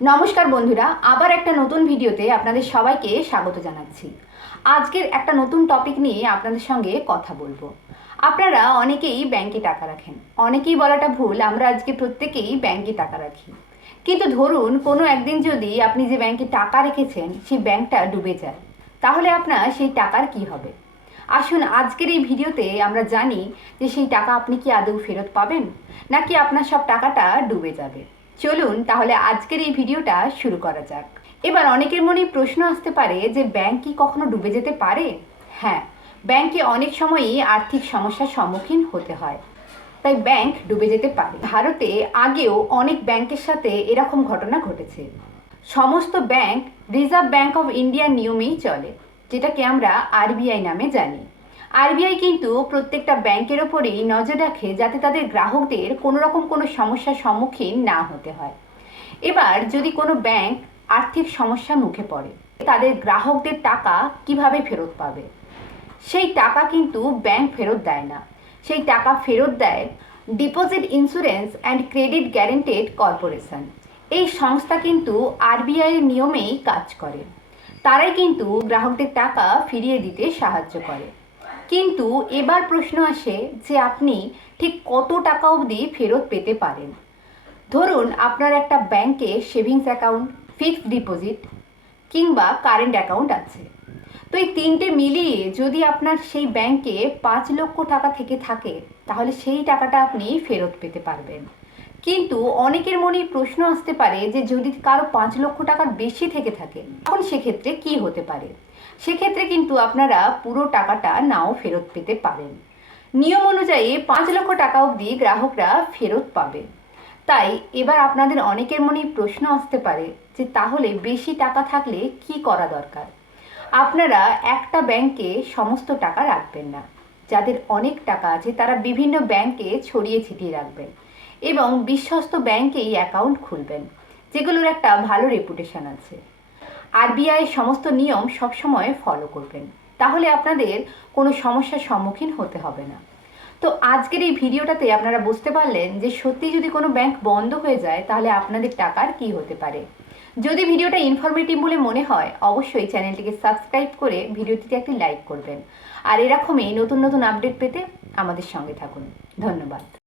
নমস্কার বন্ধুরা, আবার একটা নতুন ভিডিওতে আপনাদের সবাইকে স্বাগত জানাচ্ছি। আজকের একটা নতুন টপিক নিয়ে আপনাদের সঙ্গে কথা বলবো। আপনারা অনেকেই ব্যাংকে টাকা রাখেন, অনেকেই বলাটা ভুল, আমরা আজকে প্রত্যেকেই ব্যাংকে টাকা রাখি। কিন্তু ধরুন কোনো একদিন যদি আপনি যে ব্যাংকে টাকা রেখেছেন সেই ব্যাংকটা ডুবে যায়, তাহলে আপনার সেই টাকার কি হবে? আসুন আজকের এই ভিডিওতে আমরা জানি যে সেই টাকা আপনি কি আদৌ ফেরত পাবেন, নাকি আপনার সব টাকাটা ডুবে যাবে। চলুন তাহলে আজকের এই ভিডিওটা শুরু করা যাক। এবার অনেকের মনেই প্রশ্ন আসতে পারে যে ব্যাংক কি কখনো ডুবে যেতে পারে? হ্যাঁ, ব্যাংকে অনেক সময়ই আর্থিক সমস্যার সম্মুখীন হতে হয়, তাই ব্যাংক ডুবে যেতে পারে। ভারতে আগেও অনেক ব্যাংকের সাথে এরকম ঘটনা ঘটেছে। সমস্ত ব্যাংক রিজার্ভ ব্যাংক অফ ইন্ডিয়ার নিয়মেই চলে, যেটাকে আমরা আরবিআই নামে জানি। আরবিআই কিন্তু প্রত্যেকটা ব্যাংকের ওপরেই নজর রাখে যাতে তাদের গ্রাহকদের কোনো রকম কোনো সমস্যার সম্মুখীন না হতে হয়। এবার যদি কোনো ব্যাংক আর্থিক সমস্যার মুখে পড়ে, তাদের গ্রাহকদের টাকা কিভাবে ফেরত পাবে? সেই টাকা কিন্তু ব্যাংক ফেরত দেয় না, সেই টাকা ফেরত দেয় deposit insurance and credit guaranteed corporation. এই সংস্থা কিন্তু আরবিআই এর নিয়মেই কাজ করে, তারাই কিন্তু গ্রাহকদের টাকা ফিরিয়ে দিতে সাহায্য করে। কিন্তু এবার প্রশ্ন আসে যে আপনি ঠিক কত টাকা অবধি ফেরত পেতে পারেন। ধরুন আপনার একটা ব্যাংকে সেভিংস অ্যাকাউন্ট, ফিক্সড ডিপোজিট কিংবা কারেন্ট অ্যাকাউন্ট আছে। তো এই তিনটে মিলিয়ে যদি আপনার সেই ব্যাংকে 5 লক্ষ টাকা থেকে থাকে, তাহলে সেই টাকাটা আপনি ফেরত পেতে পারবেন। কিন্তু অনেকের মনেই প্রশ্ন আসতে পারে যে যদি কারো 5 লক্ষ টাকার বেশি থেকে থাকে, তখন সেক্ষেত্রে কি হতে পারে? সেক্ষেত্রে কিন্তু আপনারা পুরো টাকাটা নাও ফেরত পেতে পারেন। নিয়ম অনুযায়ী 5 লক্ষ টাকা অবধি গ্রাহকরা ফেরত পাবে। তাই এবার আপনাদের অনেকের মনেই প্রশ্ন আসতে পারে যে তাহলে বেশি টাকা থাকলে কি করা দরকার? আপনারা একটা ব্যাংকে সমস্ত টাকা রাখবেন না। যাদের অনেক টাকা আছে তারা বিভিন্ন ব্যাংকে ছড়িয়ে ছিটিয়ে রাখবেন এবং বিশ্বস্ত ব্যাংকেই অ্যাকাউন্ট খুলবেন, যেগুলোর একটা ভালো রেপুটেশন আছে। আরবিআই সমস্ত নিয়ম সবসময় ফলো করবেন, তাহলে আপনাদের কোনো সমস্যার সম্মুখীন হতে হবে না। তো আজকের এই ভিডিওটাতে আপনারা বুঝতে পারলেন যে সত্যি যদি কোনো ব্যাংক বন্ধ হয়ে যায় তাহলে আপনাদের টাকার কি হতে পারে। যদি ভিডিওটা ইনফরমেটিভ বলে মনে হয়, অবশ্যই চ্যানেলটিকে সাবস্ক্রাইব করে ভিডিওটিতে একটি লাইক করবেন। আর এরকমই নতুন নতুন আপডেট পেতে আমাদের সঙ্গে থাকুন। ধন্যবাদ।